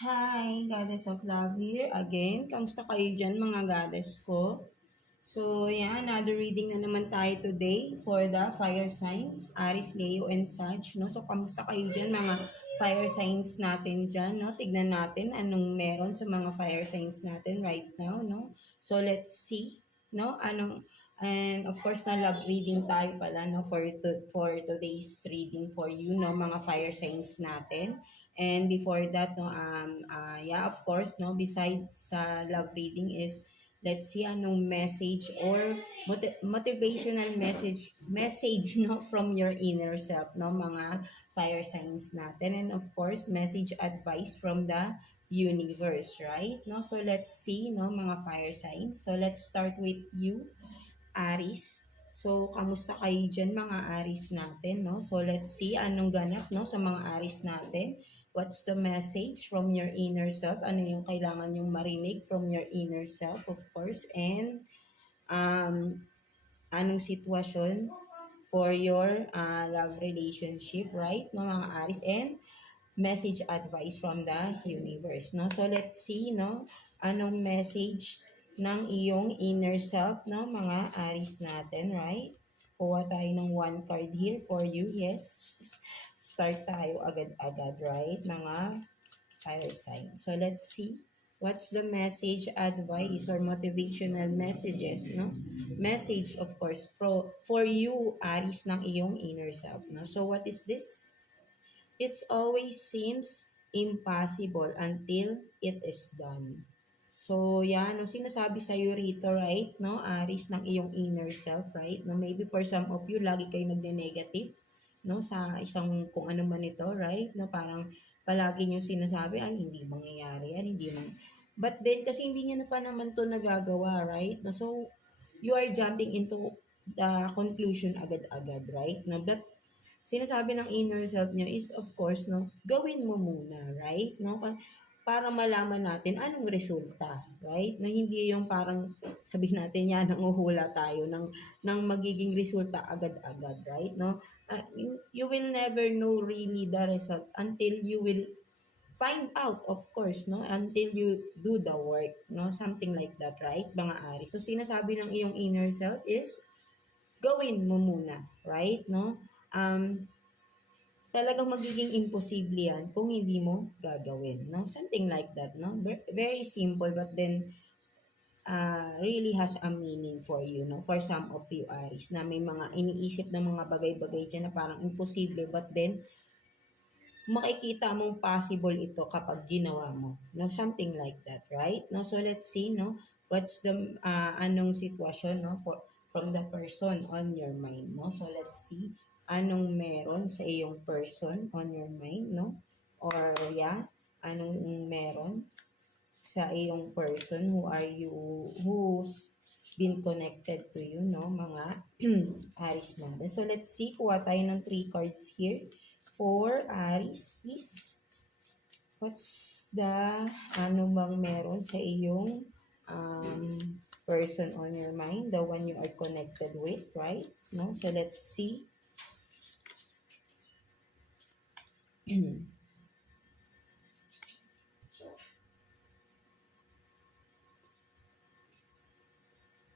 Hi, Goddess of Love here again. Kamusta kayo dyan mga goddess ko? So, yeah, another reading na naman tayo today for the fire signs, Aries, Leo, and Sag. No? So, kamusta kayo dyan mga fire signs natin dyan? No? Tignan natin anong meron sa mga fire signs natin right now. No? So, let's see. No? And of course, na love reading tayo pala no? For today's reading for you, no? Mga fire signs natin. And before that, no, yeah, of course, no, besides sa love reading is, let's see anong message or motivational message no from your inner self no mga fire signs natin, and of course message advice from the universe, right? No, so let's see no mga fire signs. So let's start with you, Aries. So, kamusta kayo dyan mga Aries natin, no? So, let's see anong ganap, no, sa mga Aries natin. What's the message from your inner self? Ano yung kailangan yung marinig from your inner self, of course. And, anong sitwasyon for your love relationship, right? No, mga Aries. And, message advice from the universe, no? So, let's see, no? Anong message ng iyong inner self, no? Mga Aries natin, right? Kuha tayo ng one card here for you. Yes. Start tayo agad-agad, right? Mga fire sign. So, let's see. What's the message, advice, or motivational messages, no? Message, of course, for you, Aries, ng iyong inner self, no? So, what is this? It always seems impossible until it is done. So, yan, no, sinasabi sa'yo rito, right, no, Aris, ng iyong inner self, right, no, maybe for some of you, lagi kayo nagne-negative, no, sa isang kung ano man ito, right, no, parang palagi nyo sinasabi, ay, hindi mangyayari yan, hindi man, but then, kasi hindi nyo na pa naman to nagagawa, right, no, so, you are jumping into the conclusion agad-agad, right, no, but sinasabi ng inner self niya is of course, no, gawin mo muna, right? No? Para malaman natin anong resulta, right? Na hindi yung parang sabihin natin yan, nanguhula tayo ng magiging resulta agad-agad, right? No? You will never know really the result until you will find out, of course, no? Until you do the work, no? Something like that, right? Mga Ari. So, sinasabi ng iyong inner self is, gawin mo muna, right? No? Talagang magiging imposible yan kung hindi mo gagawin, no? Something like that, no? Very simple, but then really has a meaning for you, no? For some of you, Aries, na may mga iniisip na mga bagay-bagay dyan na parang imposible, but then makikita mong possible ito kapag ginawa mo, no? Something like that, right? No? So let's see, no? What's the anong sitwasyon, no? From the person on your mind, no? So let's see anong meron sa iyong person on your mind, no? Or yeah, anong meron sa iyong person, who's been connected to you, no? Mga Aries natin. So let's see, kuha tayo ng 3 cards here for Aries, please. What's the, ano bang meron sa iyong person on your mind, the one you are connected with, right? No? So let's see.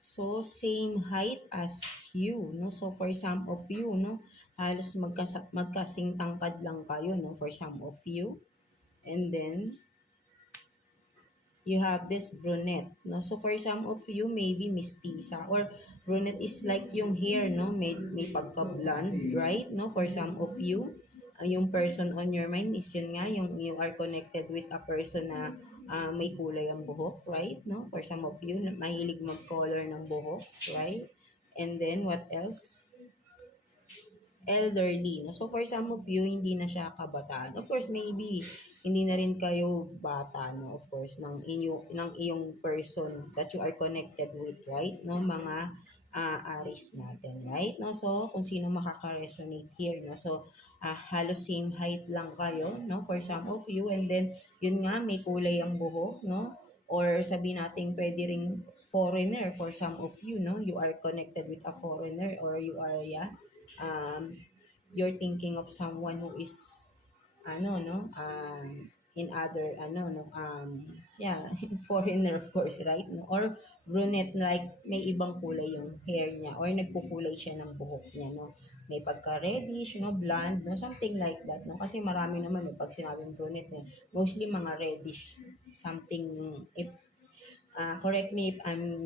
So, same height as you, no? So, for some of you, no? Halos magkasing tangkad lang kayo, no? For some of you. And then, you have this brunette, no? So, for some of you, maybe mestiza. Or, brunette is like yung hair, no? May pagka-blonde, right? No? For some of you, yung person on your mind is yun nga, yung you are connected with a person na may kulay ang buhok, right? No? For some of you, mahilig mag-color ng buhok, right? And then, what else? Elderly. No? So, for some of you, hindi na siya kabataan. Of course, maybe, hindi na rin kayo bata, no? Of course, ng iyong person that you are connected with, right? No? Mga Aries natin, right? No? So, kung sino makaka-resonate here, no? So, halos same height lang kayo, no? For some of you, and then, yun nga, may kulay ang buhok, no? Or sabi natin, pwede ring foreigner for some of you, no? You are connected with a foreigner, or you are, yeah, you're thinking of someone who is, ano, no? in other yeah, foreigner of course, right, no? Or brunette, like may ibang kulay yung hair niya or nagkukulay siya ng buhok niya, no? May pagka reddish, no, blonde, no, something like that, no? Kasi marami naman, no, pag sinabing brunette, eh, mostly mga reddish something. If correct me if I'm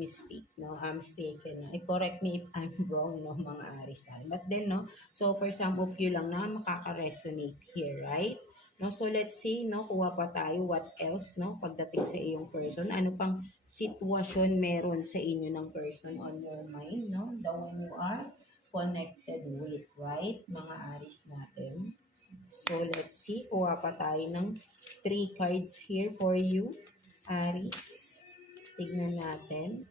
no, I'm mistaken, no? Correct me if I'm wrong, no, mga Arisal. But then, no, so for example, few lang na makaka-resonate here, right? No, so let's see, no, kuha pa tayo, what else, no, pagdating sa iyong person, ano pang sitwasyon meron sa inyo ng person on your mind, no, the one you are connected with, right, mga Aris natin. So let's see, kuha pa tayo ng 3 cards here for you, Aris. Tignan natin.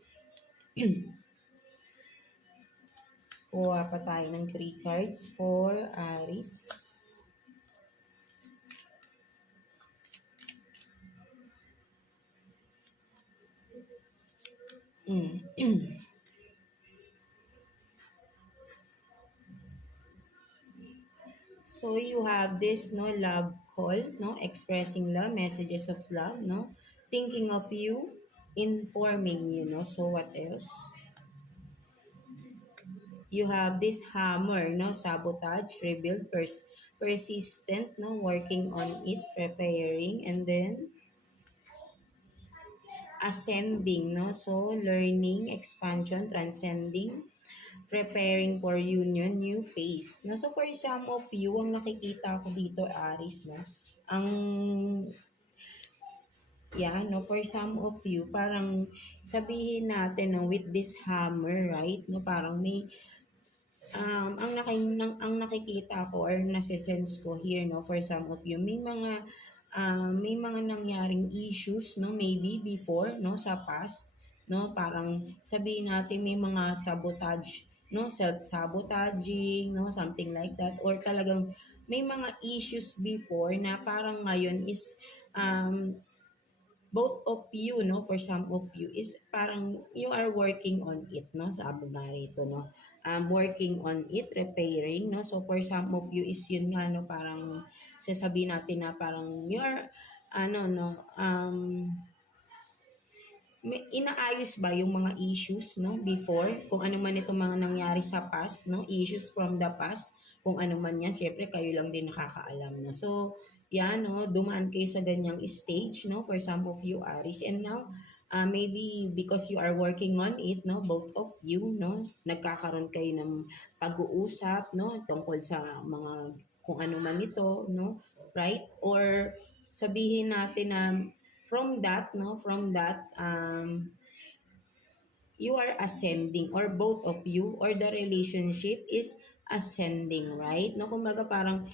Kuha pa tayo ng 3 cards for Aries. So you have this, no, love call, no, expressing love, messages of love, no, thinking of you, informing you, no. So what else? You have this hammer, no, sabotage, rebuild, persistent, no, working on it, repairing, and then ascending, no, so learning, expansion, transcending, preparing for union, new phase, no. So for some of you, ang nakikita ko dito, Aris, no, ang yeah, no, for some of you, parang sabihin natin, no, with this hammer, right, no, parang may ang nakikita ko or nase-sense ko here, no, for some of you, may mga nangyaring issues, no, maybe before, no, sa past, no, parang sabihin natin may mga sabotage, no, self-sabotaging, no, something like that, or talagang may mga issues before na parang ngayon is um, both of you, no, for some of you, is parang you are working on it, no, sabi nga rito, no, working on it, repairing, no, so for some of you is yun nga, no, parang sasabihin natin na parang you are, ano, no, inaayos ba yung mga issues, no, before, kung ano man itong mga nangyari sa past, no, issues from the past, kung ano man yan, syempre kayo lang din nakakaalam, no. So yan, no, dumaan kayo sa ganyang stage, no, for some of you, Aris, and now maybe because you are working on it, no, both of you, no, nagkakaroon kayo ng pag-uusap, no, tungkol sa mga kung ano man ito, no, right, or sabihin natin na from that, no, from that, you are ascending, or both of you, or the relationship is ascending, right? No, kumbaga parang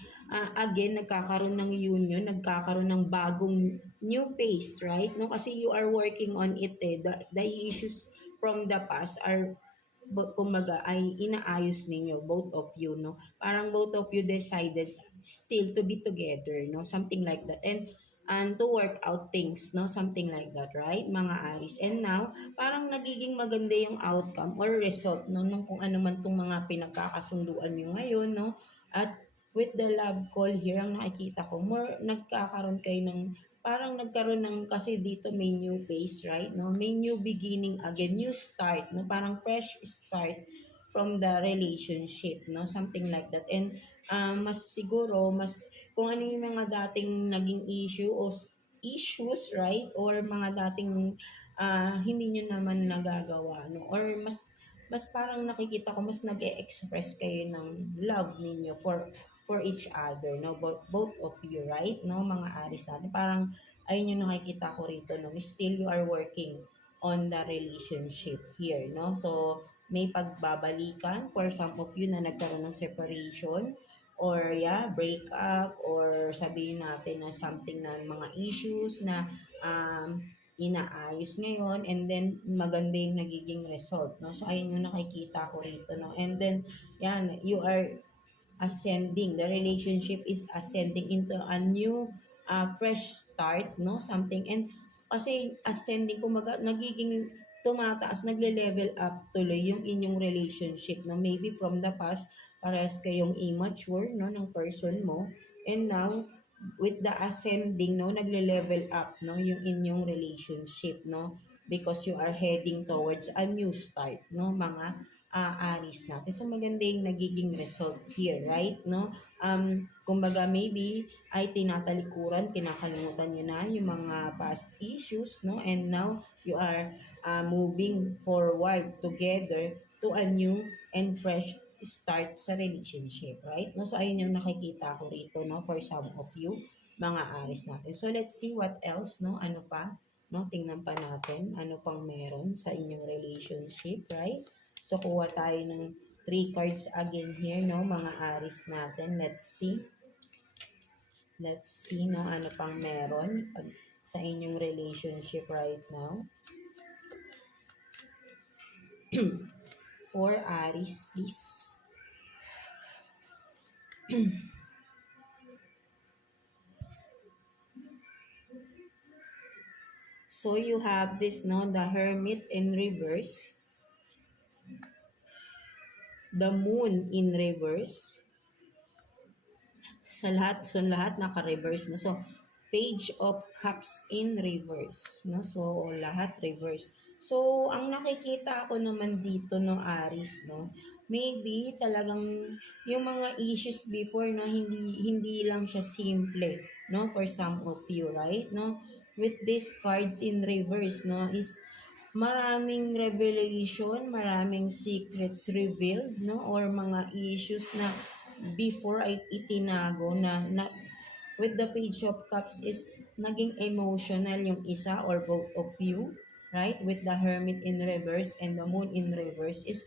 again nagkakaroon ng union, nagkakaroon ng bagong new phase, right? No, kasi you are working on it, eh. The issues from the past are kumbaga ay inaayos ninyo, both of you, no? Parang both of you decided still to be together, no? Something like that. And to work out things, no? Something like that, right? Mga Aris. And now, parang nagiging maganda yung outcome or result, no? Nung kung ano man tong mga pinagkakasunduan nyo ngayon, no? At with the love call here, ang nakikita ko, more nagkakaroon kayo ng parang nagkaroon ng, kasi dito may new phase, right? No? May new beginning again, new start, no? Parang fresh start from the relationship, no? Something like that. And mas siguro, mas kung ano yung mga dating naging issues, right? Or mga dating hindi nyo naman nagagawa, no? Or mas parang nakikita ko mas nag-e-express kayo ng love ninyo for each other, no, both of you, right, no, mga Aris natin, parang ayun yung nakikita ko rito, no, still you are working on the relationship here, no, so may pagbabalikan for some of you na nagkaroon ng separation, or yeah, break up, or sabihin natin na something na mga issues na inaayos ngayon, and then maganda yung nagiging result, no? So ayun yung nakikita ko rito, no? And then yan, you are ascending, the relationship is ascending into a new fresh start, no, something. And kasi ascending, kumaga nagiging tumataas, nagle-level up tuloy yung inyong relationship, na maybe from the past parehas kayong immature, no, ng person mo, and now with the ascending, no, nagle-level up, no, yung inyong relationship, no, because you are heading towards a new start, no, mga Aries natin. So, maganda yung nagiging result here, right, no? Kumbaga, maybe ay tinatalikuran, kinakalimutan nyo na yung mga past issues, no, and now you are moving forward together to a new and fresh start sa relationship, right? No, so ayun yung nakikita ko rito, no, for some of you, mga Aries natin. So let's see what else, no, ano pa, no, tingnan pa natin, ano pang meron sa inyong relationship, right? So kuha tayo ng 3 cards again here, no, mga Aries natin. Let's see, no, ano pang meron sa inyong relationship right now. For Aries, please. So you have this, no, the Hermit in reverse, the Moon in reverse, lahat naka-reverse na. So, Page of Cups in reverse, no? So, lahat reverse. So, ang nakikita ko naman dito, no, Aries, no, maybe talagang yung mga issues before, no, hindi lang siya simple, no, for some of you, right? No, with these cards in reverse, no, is maraming revelation, maraming secrets revealed, no, or mga issues na before ay itinago na with the Page of Cups is naging emotional yung isa or both of you, right? With the Hermit in reverse and the Moon in reverse is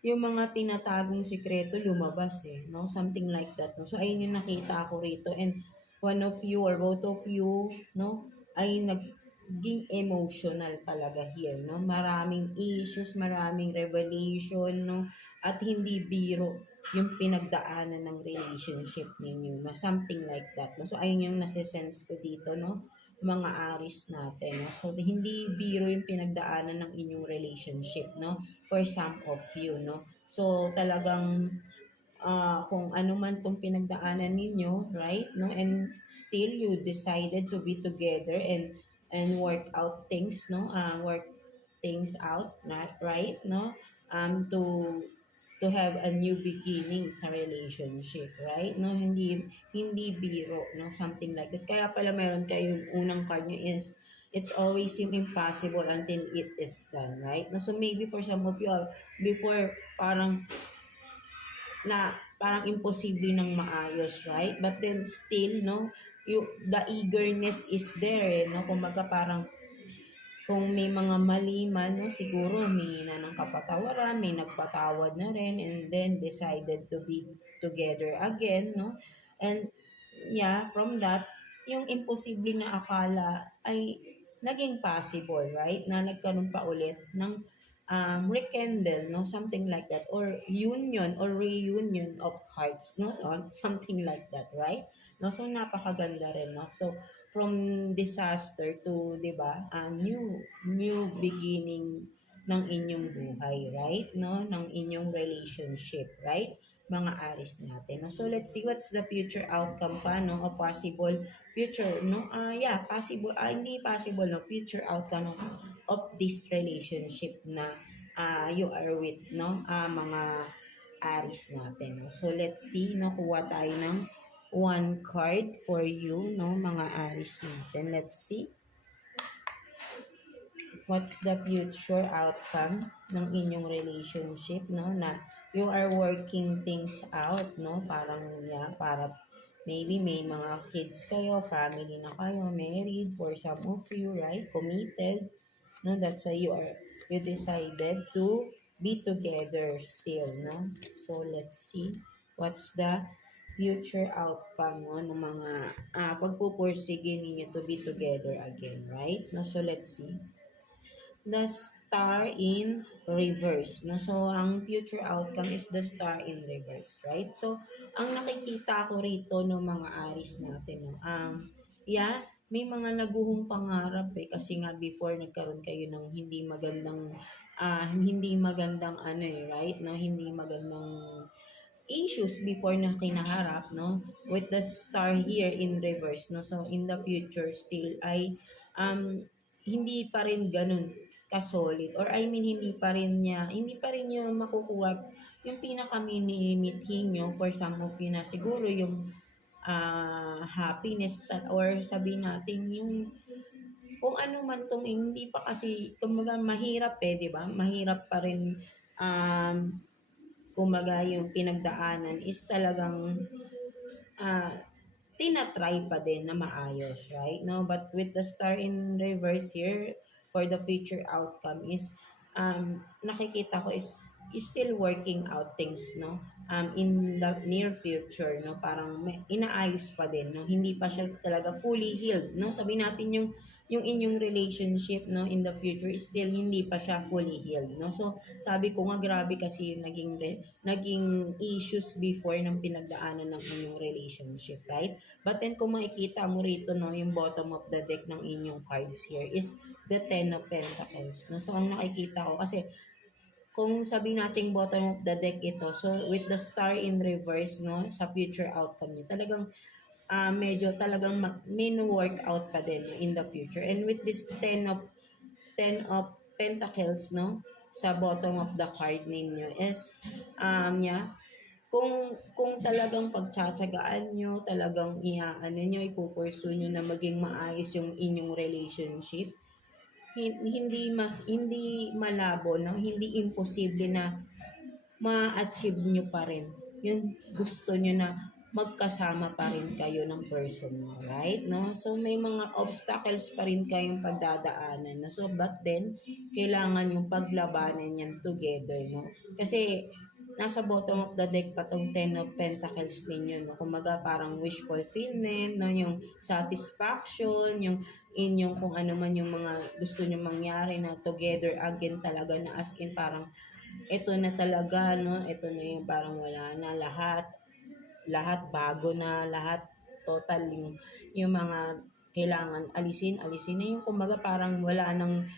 yung mga tinatagong sikreto lumabas no? Something like that, no? So, ayun yung nakita ko rito. And one of you or both of you, no? Ay naging emotional talaga here, no? Maraming issues, maraming revelation, no? At hindi biro yung pinagdaanan ng relationship ninyo, no? Something like that, no? So, ayun yung nasa-sense ko dito, no? Mga Aries natin, no? So, hindi biro yung pinagdaanan ng inyong relationship, no? For some of you, no? So, talagang kung ano man tong pinagdaanan ninyo, right? No? And still you decided to be together and work out things, no? Work things out, not right, no? To have a new beginning sa relationship, right? No, hindi biro, no? Something like that. Kaya pala meron kayong unang card nyo is it's always yung impossible until it is done, right? No, so maybe for some of you, before parang imposible ng maayos, right? But then still, no, the eagerness is there, no? Kumbaga parang kung may mga mali man, no, siguro humingi na ng kapatawaran, may nagpatawad na rin, and then decided to be together again, no? And yeah, from that, yung imposible na akala ay naging possible, right? Na nagkaroon pa ulit ng rekindle, no? Something like that. Or union or reunion of hearts, no? So, something like that, right? No? So, napakaganda rin, no? So, from disaster to, di ba, a new beginning ng inyong buhay, right? No? Ng inyong relationship, right? Mga Aries natin. No? So, let's see what's the future outcome pa, no? O possible future, no? Yeah, possible, hindi possible, no? Future outcome of this relationship na you are with, no? Mga Aries natin, no? So, let's see, no? Kuha tayo ng one card for you, no? Mga Aries natin. Let's see. What's the future outcome ng inyong relationship, no? Na you are working things out, no? Parang, yeah, para maybe may mga kids kayo, family na kayo, married for some of you, right? Committed, no? That's why you decided to be together still, no? So, let's see what's the future outcome, no? Ng mga pagpupursige ninyo to be together again, right? No? So, let's see the star in reverse. No? So, ang future outcome is the star in reverse, right? So, ang nakikita ko rito no mga Aries natin, no, yeah, may mga naguhong pangarap kasi nga before nagkaroon kayo ng hindi magandang ano right? No, hindi magandang issues before na kinaharap, no? With the star here in reverse, no? So, in the future still ay hindi pa rin ganun ka-solid, or I mean hindi pa rin niyo makukuha yung pinaka-minimithi niyo for some of you na siguro yung happiness or sabihin natin yung kung ano man tong hindi pa kasi kumbaga mahirap, 'di ba? Mahirap pa rin um, kumbaga yung pinagdaanan is talagang ah, tina-try pa din na maayos, right? No, but with the star in reverse here for the future outcome is nakikita ko is still working out things, no? In the near future, no? Parang inaayos pa din, no? Hindi pa siya talaga fully healed, no? Sabihin natin yung inyong relationship, no, in the future is still hindi pa siya fully healed, no? So, sabi ko nga grabe kasi yung naging issues before ng pinagdaanan ng inyong relationship, right? But then kung makikita mo rito, no, yung bottom of the deck ng inyong cards here is the Ten of Pentacles, no? So, ang nakikita ko kasi kung sabi nating bottom of the deck ito, so with the star in reverse, no, sa future outcome niya, talagang medyo talagang workout pa din, no, in the future. And with this Ten of Pentacles, no, sa bottom of the card ninyo is, yeah, kung talagang pagtsatsagaan nyo, talagang iaano nyo, ipupursue nyo na maging maayos yung inyong relationship, hindi malabo, no, hindi imposible na ma-achieve nyo pa rin yung gusto nyo na magkasama pa rin kayo ng person mo, right? No? So, may mga obstacles pa rin kayong pagdadaanan. No? So, but then, kailangan yung paglabanan yan together, no? Kasi, nasa bottom of the deck pa tong Ten of Pentacles ninyo, no? Kumaga, parang wish fulfillment, no? Yung satisfaction, yung inyong kung ano man yung mga gusto nyo mangyari na together again talaga na as in parang ito na talaga, no? Ito na yung parang wala na lahat bago na, lahat total yung mga kailangan alisin na yung kumbaga parang wala nang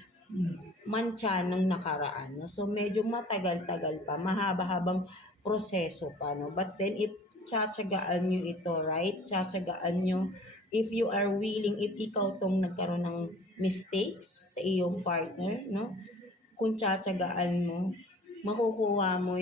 mancha ng nakaraan, no? So medyo matagal-tagal pa, mahaba-habang proseso pa, no? But then if tsatsagaan nyo ito, right? Tsatsagaan nyo if you are willing, if ikaw tong nagkaroon ng mistakes sa iyong partner, no? Kung tsatsagaan mo, makukuha mo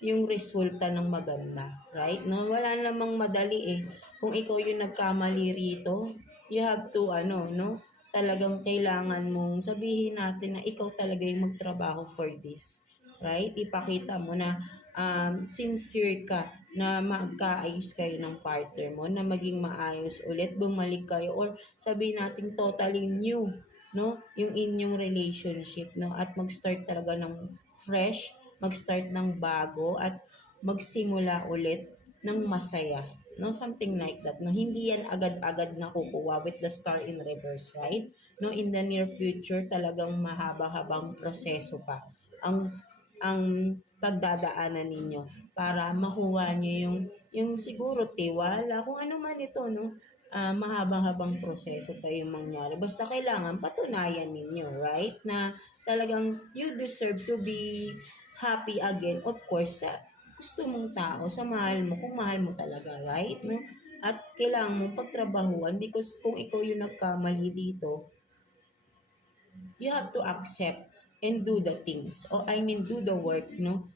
yung resulta ng maganda, right? No, wala namang madali eh. Kung ikaw yung nagkamali rito, you have to no, talagang kailangan mong sabihin natin na ikaw talaga yung magtrabaho for this, right? Ipakita mo na sincere ka na magkaayos kayo ng partner mo, na maging maayos ulit, bumalik kayo, or sabihin natin totally new, no, yung inyong relationship, no, at mag-start talaga ng fresh, mag-start ng bago, at magsimula ulit ng masaya, no, something like that, no. Hindi yan agad-agad nakukuha with the star in reverse, right? No, in the near future talagang mahaba-habang proseso pa ang pagdadaanan ninyo para makuha niyo yung siguro tiwala, kung ano man ito, no. Mahaba-habang proseso pa yung mangyari. Basta kailangan patunayan ninyo, right? Na talagang you deserve to be happy again, of course, sa gusto mong tao, sa mahal mo, kung mahal mo talaga, right? No? At kailangan mong pagtrabahuan because kung ikaw yung nagkamali dito, you have to accept and do the things, or I mean do the work, no,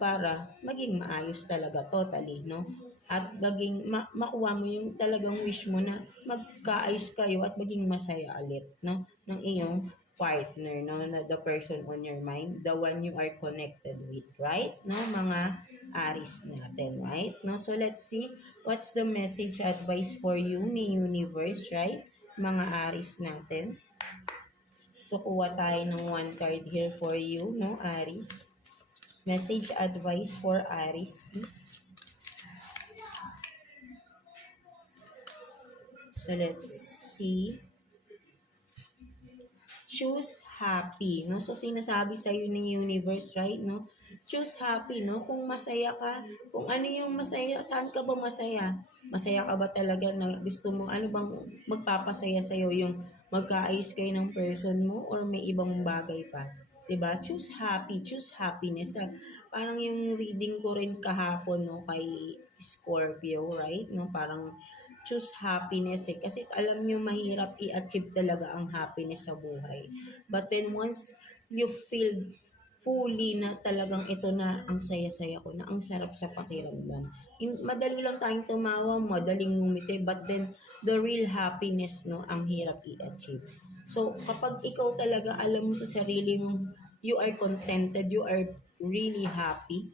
para maging maayos talaga totally, no, at maging makuha mo yung talagang wish mo na magkaayos kayo at maging masaya ulit, no, ng iyong partner, no, na the person on your mind, the one you are connected with, right? No, mga Aries natin, right? No, so let's see what's the message advice for you ni universe, right? Mga Aries natin. So, kuha tayo ng one card here for you, no, Aries. Message advice for Aries is, so let's see, choose happy, no? So, sinasabi sa iyo ng universe, right, no? Choose happy, no? Kung masaya ka, kung ano yung masaya, saan ka ba masaya? Masaya ka ba talaga na gusto mo, ano bang magpapasaya sa iyo, yung magkaayos kayo ng person mo or may ibang bagay pa? 'Diba? Choose happy, choose happiness. Parang yung reading ko rin kahapon, no, kay Scorpio, right? No, parang choose happiness eh. Kasi alam nyo, mahirap i-achieve talaga ang happiness sa buhay. But then once you feel fully na talagang ito na, ang saya-saya ko na, ang sarap sa pakiramdam. Madali lang tayong tumawa, madaling ngumiti, but then the real happiness, no, ang hirap i-achieve. So, kapag ikaw talaga alam mo sa sarili mong you are contented, you are really happy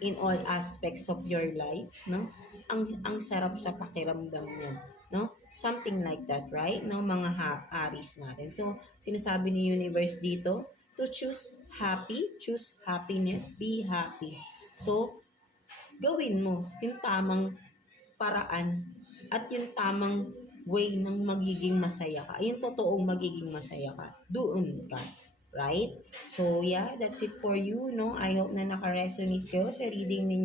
in all aspects of your life, no? Ang sarap sa pakiramdam niyan, no? Something like that, right? No, mga Aries natin. So, sinasabi ni universe dito to choose happy, choose happiness, be happy. So, gawin mo yung tamang paraan at yung tamang way ng magiging masaya ka. Yung totoong magiging masaya ka. Doon ka. Right? So, yeah, that's it for you, no? I hope na naka-resonate kayo sa reading ninyo.